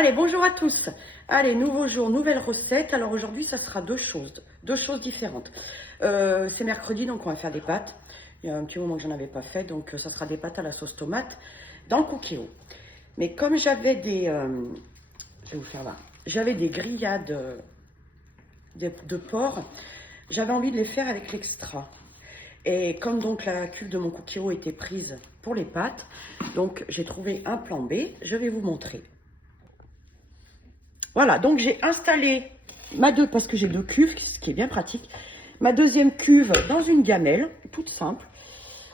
Allez, bonjour à tous. Allez, nouveau jour, nouvelle recette. Alors aujourd'hui, ça sera deux choses différentes. C'est mercredi, donc on va faire des pâtes. Il y a un petit moment que j'en avais pas fait, donc ça sera des pâtes à la sauce tomate dans le cookéo. Mais comme j'avais je vais vous faire là, j'avais des grillades de porc, j'avais envie de les faire avec l'extra. Et comme donc la cuve de mon cookéo était prise pour les pâtes, donc j'ai trouvé un plan B. Je vais vous montrer. Voilà, donc j'ai installé parce que j'ai deux cuves, ce qui est bien pratique, ma deuxième cuve dans une gamelle, toute simple,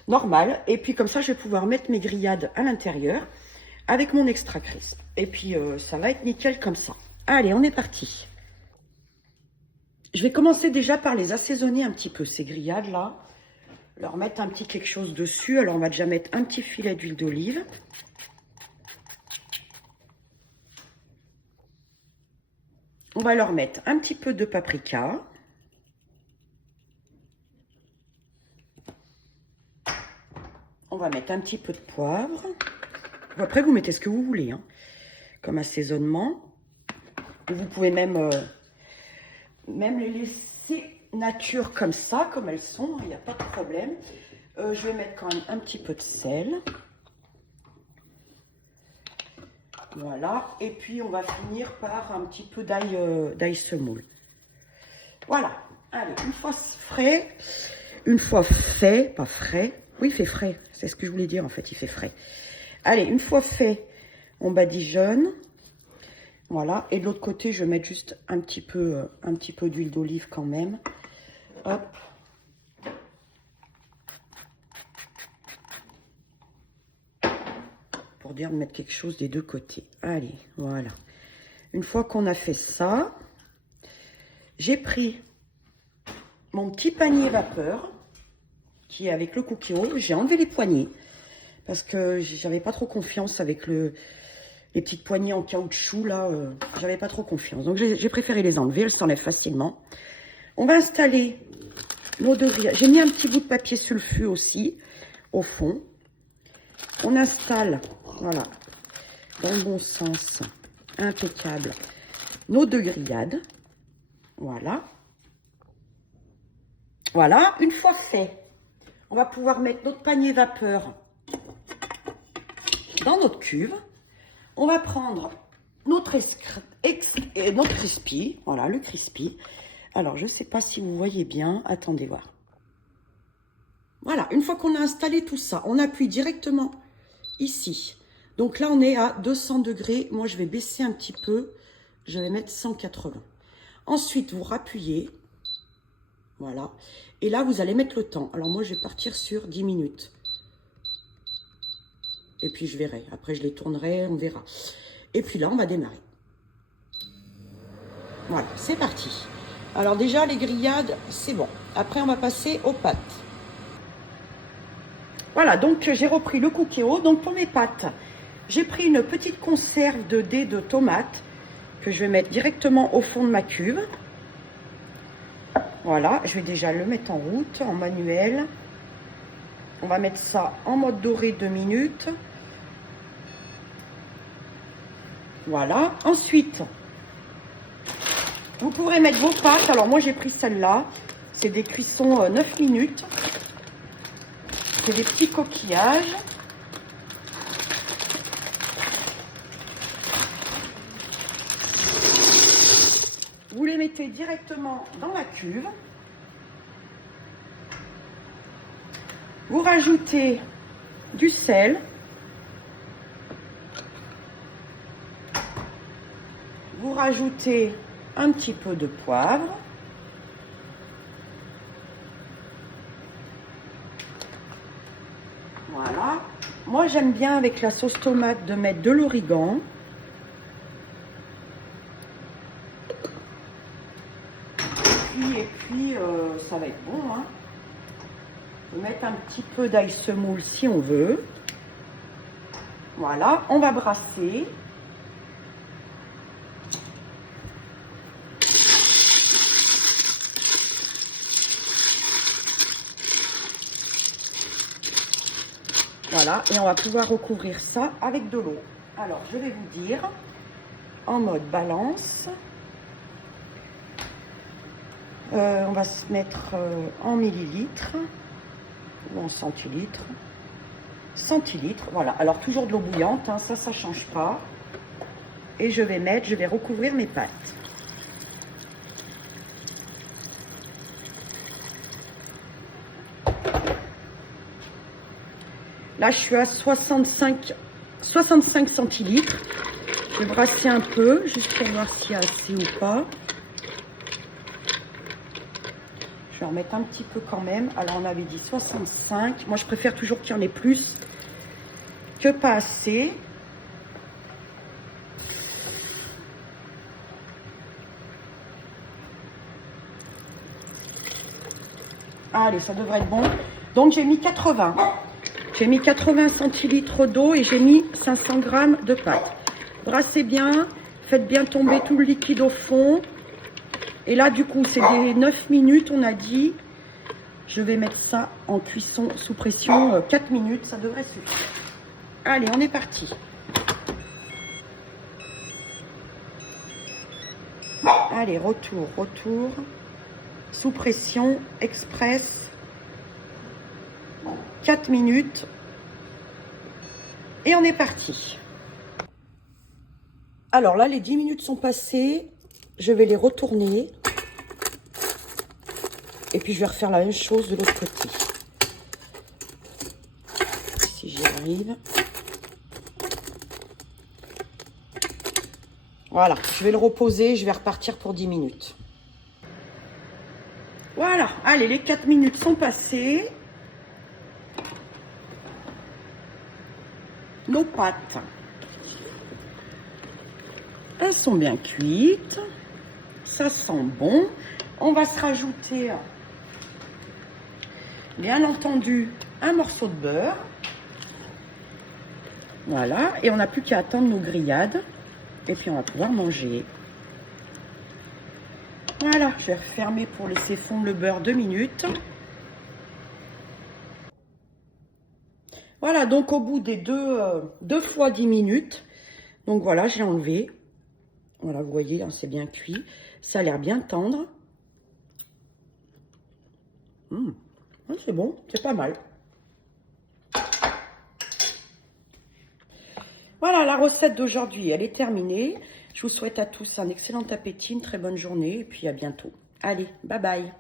normale. Et puis comme ça, je vais pouvoir mettre mes grillades à l'intérieur avec mon extra crisp. Et puis ça va être nickel comme ça. Allez, on est parti. Je vais commencer déjà par les assaisonner un petit peu, ces grillades-là. Leur mettre un petit quelque chose dessus. Alors on va déjà mettre un petit filet d'huile d'olive. On va leur mettre un petit peu de paprika. On va mettre un petit peu de poivre. Après, vous mettez ce que vous voulez, hein, comme assaisonnement. Et vous pouvez même les laisser nature comme ça, comme elles sont. Il n'y a pas de problème. Je vais mettre quand même un petit peu de sel. Voilà. Et puis, on va finir par un petit peu d'ail semoule. Voilà. Allez, une fois fait, pas frais. Oui, il fait frais. C'est ce que je voulais dire, en fait. Il fait frais. Allez, une fois fait, on badigeonne. Voilà. Et de l'autre côté, je vais mettre juste un petit peu d'huile d'olive quand même. Hop. Pour dire de mettre quelque chose des deux côtés. Allez, voilà. Une fois qu'on a fait ça, j'ai pris mon petit panier vapeur qui est avec le cookéo. J'ai enlevé les poignées parce que j'avais pas trop confiance avec les petites poignées en caoutchouc là. J'avais pas trop confiance. Donc j'ai préféré les enlever. Elles s'enlèvent facilement. On va installer nos deux grillades. J'ai mis un petit bout de papier sulfure aussi au fond. On installe, voilà, dans le bon sens, impeccable, nos deux grillades. Voilà. Voilà, une fois fait, on va pouvoir mettre notre panier vapeur dans notre cuve. On va prendre notre crispy, voilà, le crispy. Alors, je ne sais pas si vous voyez bien, attendez voir. Voilà, une fois qu'on a installé tout ça, on appuie directement ici. Donc là, on est à 200 degrés. Moi, je vais baisser un petit peu. Je vais mettre 180. Ensuite, vous rappuyez. Voilà. Et là, vous allez mettre le temps. Alors moi, je vais partir sur 10 minutes. Et puis, je verrai. Après, je les tournerai, on verra. Et puis là, on va démarrer. Voilà, c'est parti. Alors déjà, les grillades, c'est bon. Après, on va passer aux pâtes. Voilà, donc j'ai repris le cookéo. Donc pour mes pâtes, j'ai pris une petite conserve de dés de tomates que je vais mettre directement au fond de ma cuve. Voilà, je vais déjà le mettre en route, en manuel. On va mettre ça en mode doré 2 minutes. Voilà, ensuite, vous pourrez mettre vos pâtes. Alors moi, j'ai pris celle-là. C'est des cuissons 9 minutes. C'est des petits coquillages. Vous les mettez directement dans la cuve. Vous rajoutez du sel. Vous rajoutez un petit peu de poivre. Voilà. Moi, j'aime bien avec la sauce tomate de mettre de l'origan. Et puis ça va être bon. Hein. On peut mettre un petit peu d'ail semoule si on veut. Voilà. On va brasser. Voilà, et on va pouvoir recouvrir ça avec de l'eau. Alors, je vais vous dire, en mode balance. On va se mettre en millilitres ou en centilitres. Centilitres, voilà. Alors toujours de l'eau bouillante, hein, ça change pas. Et je vais recouvrir mes pâtes. Là, je suis à 65 centilitres. Je vais brasser un peu, juste pour voir s'il y a assez ou pas. Je vais en mettre un petit peu quand même. Alors, on avait dit 65. Moi, je préfère toujours qu'il y en ait plus que pas assez. Allez, ça devrait être bon. Donc, j'ai mis 80. J'ai mis 80 centilitres d'eau et j'ai mis 500 g de pâte. Brassez bien, faites bien tomber tout le liquide au fond. Et là, du coup, c'est des 9 minutes, on a dit. Je vais mettre ça en cuisson sous pression 4 minutes, ça devrait suffire. Allez, on est parti. Allez, retour. Sous pression, express. 4 minutes. Et on est parti. Alors là, les 10 minutes sont passées. Je vais les retourner. Et puis, je vais refaire la même chose de l'autre côté. Si j'y arrive. Voilà, je vais le reposer. Je vais repartir pour 10 minutes. Voilà, allez, les 4 minutes sont passées. Nos pâtes, elles sont bien cuites. Ça sent bon. On va se rajouter, bien entendu, un morceau de beurre. Voilà, et on n'a plus qu'à attendre nos grillades. Et puis on va pouvoir manger. Voilà, je vais refermer pour laisser fondre le beurre 2 minutes. Voilà, donc au bout des deux fois 10 minutes, donc voilà, j'ai enlevé. Voilà, vous voyez, hein, c'est bien cuit. Ça a l'air bien tendre. C'est bon, c'est pas mal. Voilà, la recette d'aujourd'hui, elle est terminée. Je vous souhaite à tous un excellent appétit, une très bonne journée et puis à bientôt. Allez, bye bye.